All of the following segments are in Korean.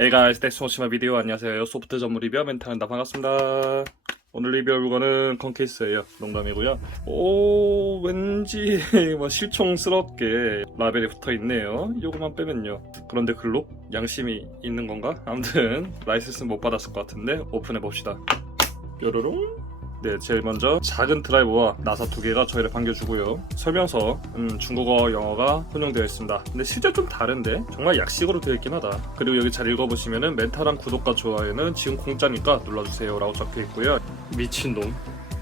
Hey guys, thanks for watching my video. 안녕하세요. 소프트 전문 리뷰어 멘탈입니다. 반갑습니다. 오늘 리뷰할 물건은 컨케이스예요. 농담이고요. 오, 왠지 뭐 실총스럽게 라벨이 붙어있네요. 요거만 빼면요. 그런데 글록? 양심이 있는 건가? 아무튼 라이센스 못 받았을 것 같은데 오픈해봅시다. 뾰로롱. 네, 제일 먼저 작은 드라이버와 나사 두 개가 저희를 반겨주고요. 설명서, 중국어, 영어가 혼용되어 있습니다. 근데 실제 좀 다른데 정말 약식으로 되어 있긴 하다. 그리고 여기 잘 읽어보시면은 멘탈한 구독과 좋아요는 지금 공짜니까 눌러주세요 라고 적혀 있고요. 미친놈.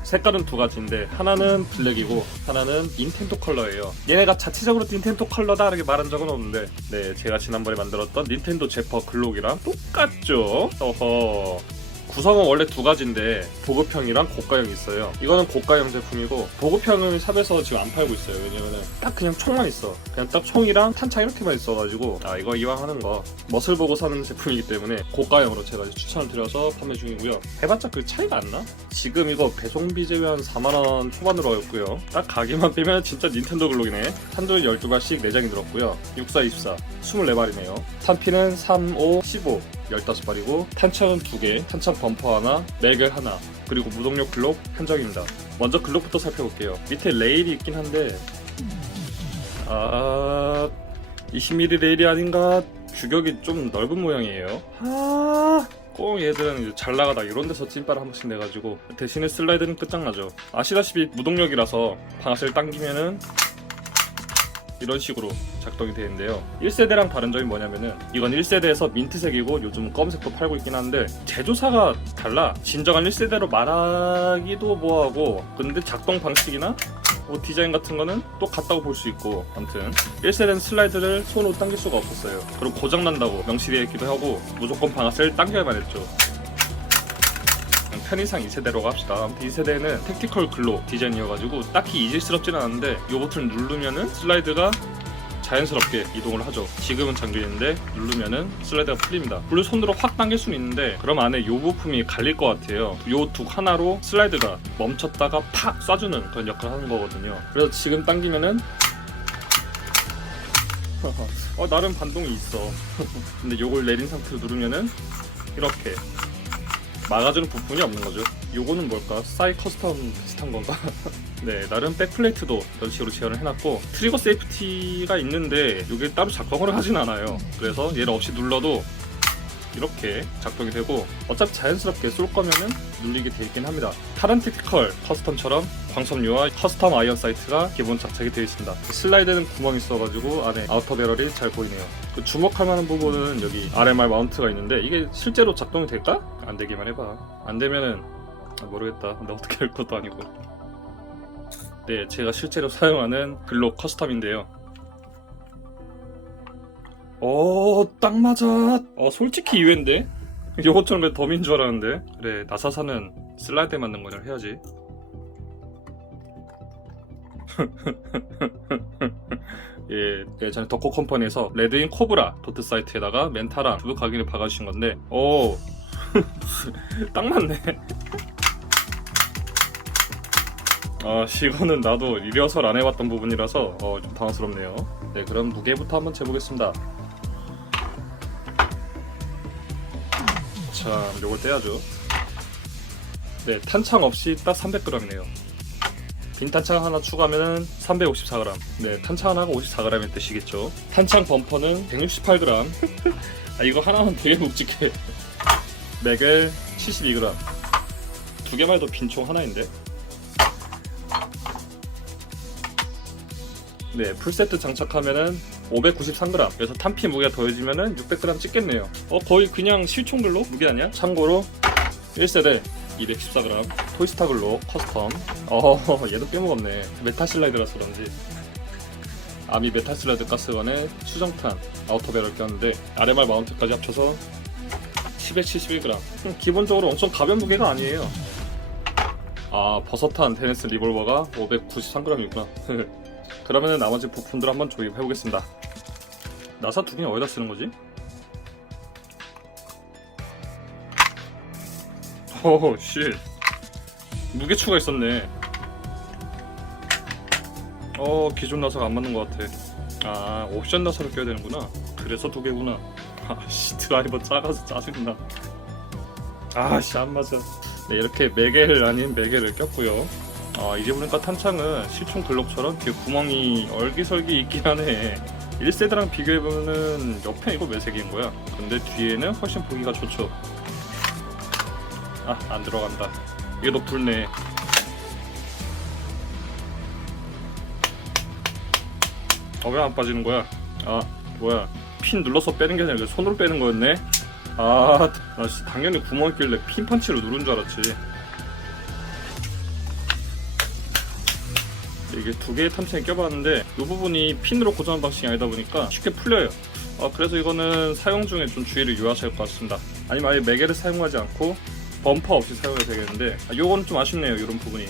색깔은 두 가지인데 하나는 블랙이고 하나는 닌텐도 컬러예요. 얘네가 자체적으로 닌텐도 컬러다 이렇게 말한 적은 없는데 네, 제가 지난번에 만들었던 닌텐도 제퍼 글록이랑 똑같죠? 어허. 구성은 원래 두 가지인데 보급형이랑 고가형이 있어요. 이거는 고가형 제품이고 보급형은 샵에서 지금 안 팔고 있어요. 왜냐면은 딱 그냥 총만 있어. 그냥 딱 총이랑 탄창 이렇게만 있어가지고 아 이거 이왕 하는 거 멋을 보고 사는 제품이기 때문에 고가형으로 제가 추천을 드려서 판매 중이고요. 해봤자 그 차이가 안 나? 지금 이거 배송비 제외한 4만원 초반으로 하였고요. 딱 가게만 빼면 진짜 닌텐도 글록이네. 탄두는 12발씩 4장이 들었고요. 64, 24, 24발이네요. 탄피는 3, 5, 15 15발이고 탄창은 2개, 탄창 범퍼 하나, 레겔 하나, 그리고 무동력 글록 한정입니다. 먼저 글록부터 살펴볼게요. 밑에 레일이 있긴 한데 20mm 레일이 아닌가? 규격이 좀 넓은 모양이에요. 꼭 얘들은 이제 잘 나가다 이런 데서 찐빠를 한 번씩 내가지고 대신에 슬라이드는 끝장나죠. 아시다시피 무동력이라서 방아쇠를 당기면은 이런 식으로 작동이 되는데요. 1세대랑 다른 점이 뭐냐면은 이건 1세대에서 민트색이고 요즘은 검은색도 팔고 있긴 한데 제조사가 달라. 진정한 1세대로 말하기도 뭐하고 근데 작동 방식이나 뭐 디자인 같은 거는 똑같다고 볼 수 있고 아무튼 1세대는 슬라이드를 손으로 당길 수가 없었어요. 그리고 고장난다고 명시되어 있기도 하고 무조건 방아쇠를 당겨야만 했죠. 편의상 2세대라고 합시다. 아무튼 2세대는 택티컬 글록 디자인이어가지고 딱히 이질스럽지는 않은데 이 버튼을 누르면은 슬라이드가 자연스럽게 이동을 하죠. 지금은 잠겨있는데 누르면은 슬라이드가 풀립니다. 물론 손으로 확 당길 수는 있는데 그럼 안에 이 부품이 갈릴 것 같아요. 이 두 하나로 슬라이드가 멈췄다가 팍 쏴주는 그런 역할을 하는 거거든요. 그래서 지금 당기면은 나름 반동이 있어. 근데 요걸 내린 상태로 누르면은 이렇게 막아주는 부분이 없는 거죠. 요거는 뭘까? 사이 커스텀 비슷한 건가? 네, 나름 백플레이트도 이런 식으로 제어를 해놨고 트리거 세이프티가 있는데 이게 따로 작동을 하진 않아요. 그래서 얘를 없이 눌러도 이렇게 작동이 되고 어차피 자연스럽게 쏠 거면은 눌리게 되어 있긴 합니다. 다른 택티컬 커스텀처럼 광섬유와 커스텀 아이언 사이트가 기본 장착이 되어 있습니다. 슬라이드는 구멍이 있어가지고 안에 아우터 배럴이 잘 보이네요. 그 주목할 만한 부분은 여기 RMR 마운트가 있는데 이게 실제로 작동이 될까? 안 되기만 해봐. 안 되면은 모르겠다. 근데 어떻게 할 것도 아니고. 네, 제가 실제로 사용하는 글록 커스텀인데요. 딱 맞아. 솔직히 이외인데? 요것처럼 왜 덤인 줄 알았는데? 그래, 나사사는 슬라이드에 맞는 거를 해야지. 예, 예전에 덕코 컴퍼니에서 레드인 코브라 도트 사이트에다가 멘탈랑 두부 가격을 박아주신 건데, 딱 맞네. 이거는 나도 리허설 안 해봤던 부분이라서 좀 당황스럽네요. 네, 그럼 무게부터 한번 재보겠습니다. 참, 요걸 떼야죠. 네, 탄창 없이 딱 300g이네요. 빈 탄창 하나 추가하면 354g. 네, 탄창 하나가 54g인 뜻이겠죠. 탄창 범퍼는 168g. 이거 하나는 되게 묵직해. 맥을 72g. 두 개만 해도 빈 총 하나인데. 네, 풀세트 장착하면은 593g. 그래서 탄피 무게가 더해지면은 600g 찍겠네요. 거의 그냥 실총글로 무게 아니야? 참고로 1세대 214g 토이스타 글록 커스텀. 얘도 꽤 무겁네. 메탈 슬라이드라서 그런지. 아미 메탈 슬라이드 가스관에 수정탄 아우터 배럴 꼈는데 RMR 마운트까지 합쳐서 771g. 기본적으로 엄청 가벼운 무게가 아니에요. 버섯탄 테니스 리볼버가 593g이구나. 그러면은 나머지 부품들 한번 조립해 보겠습니다. 나사 두 개는 어디다 쓰는 거지? 쉣. 무게추가 있었네. 기존 나사가 안 맞는 것 같아. 옵션 나사를 껴야 되는구나. 그래서 두 개구나. 아씨 드라이버 작아서 짜증나. 아씨 안 맞아. 네, 이렇게 매개를 아닌 매개를 꼈고요. 이제 보니까 탄창은 실총 글록처럼 뒤에 구멍이 얼기설기 있긴 하네. 1세대랑 비교해보면은 옆에 이거 매색인 거야. 근데 뒤에는 훨씬 보기가 좋죠. 안 들어간다. 이게 너 불네. 왜 안 빠지는 거야? 뭐야. 핀 눌러서 빼는 게 아니라 손으로 빼는 거였네? 나 진짜 당연히 구멍 있길래 핀 펀치로 누른 줄 알았지. 이게 두 개의 탄창에 껴봤는데 이 부분이 핀으로 고정한 방식이 아니다 보니까 쉽게 풀려요. 그래서 이거는 사용 중에 좀 주의를 유하셔야 할 것 같습니다. 아니면 아예 매개를 사용하지 않고 범퍼 없이 사용해야 되겠는데 요거는 좀 아쉽네요. 이런 부분이.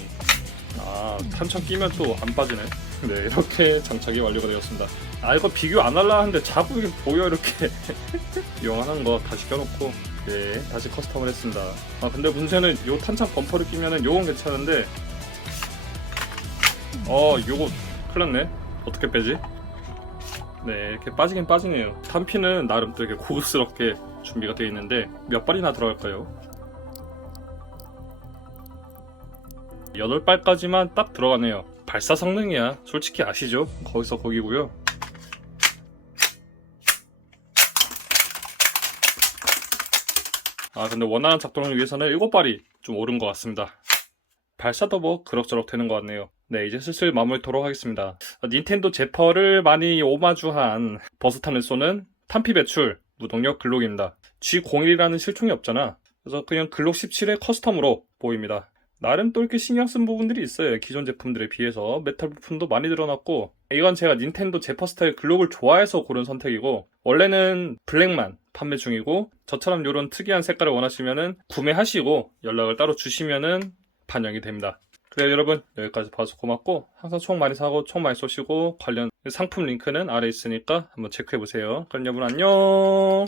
탄창 끼면 또 안 빠지네. 네, 이렇게 장착이 완료가 되었습니다. 이거 비교 안 할라 하는데 자꾸 이게 보여. 이렇게 이용하는 거 다시 껴놓고 네, 다시 커스텀을 했습니다. 근데 문제는 요 탄창 범퍼를 끼면은 요건 괜찮은데 요거 큰일 났네. 어떻게 빼지? 네, 이렇게 빠지긴 빠지네요. 탄피는 나름 또 이렇게 고급스럽게 준비가 되어 있는데 몇 발이나 들어갈까요? 8발까지만 딱 들어가네요. 발사 성능이야. 솔직히 아시죠? 거기서 거기고요. 근데 원활한 작동을 위해서는 7발이 좀 옳은 것 같습니다. 발사도 뭐 그럭저럭 되는 것 같네요. 네, 이제 슬슬 마무리 도록 하겠습니다. 닌텐도 제퍼를 많이 오마주한 버스탄을 쏘는 탄피 배출 무동력 글록입니다. G01이라는 실총이 없잖아. 그래서 그냥 글록 17의 커스텀으로 보입니다. 나름 또 이렇게 신경 쓴 부분들이 있어요. 기존 제품들에 비해서 메탈 부품도 많이 늘어났고, 이건 제가 닌텐도 제퍼 스타일 글록을 좋아해서 고른 선택이고, 원래는 블랙만 판매 중이고, 저처럼 이런 특이한 색깔을 원하시면은 구매하시고 연락을 따로 주시면은 반영이 됩니다. 그래요 여러분, 여기까지 봐서 고맙고, 항상 총 많이 사고 총 많이 쏘시고, 관련 상품 링크는 아래 있으니까 한번 체크해보세요. 그럼 여러분 안녕.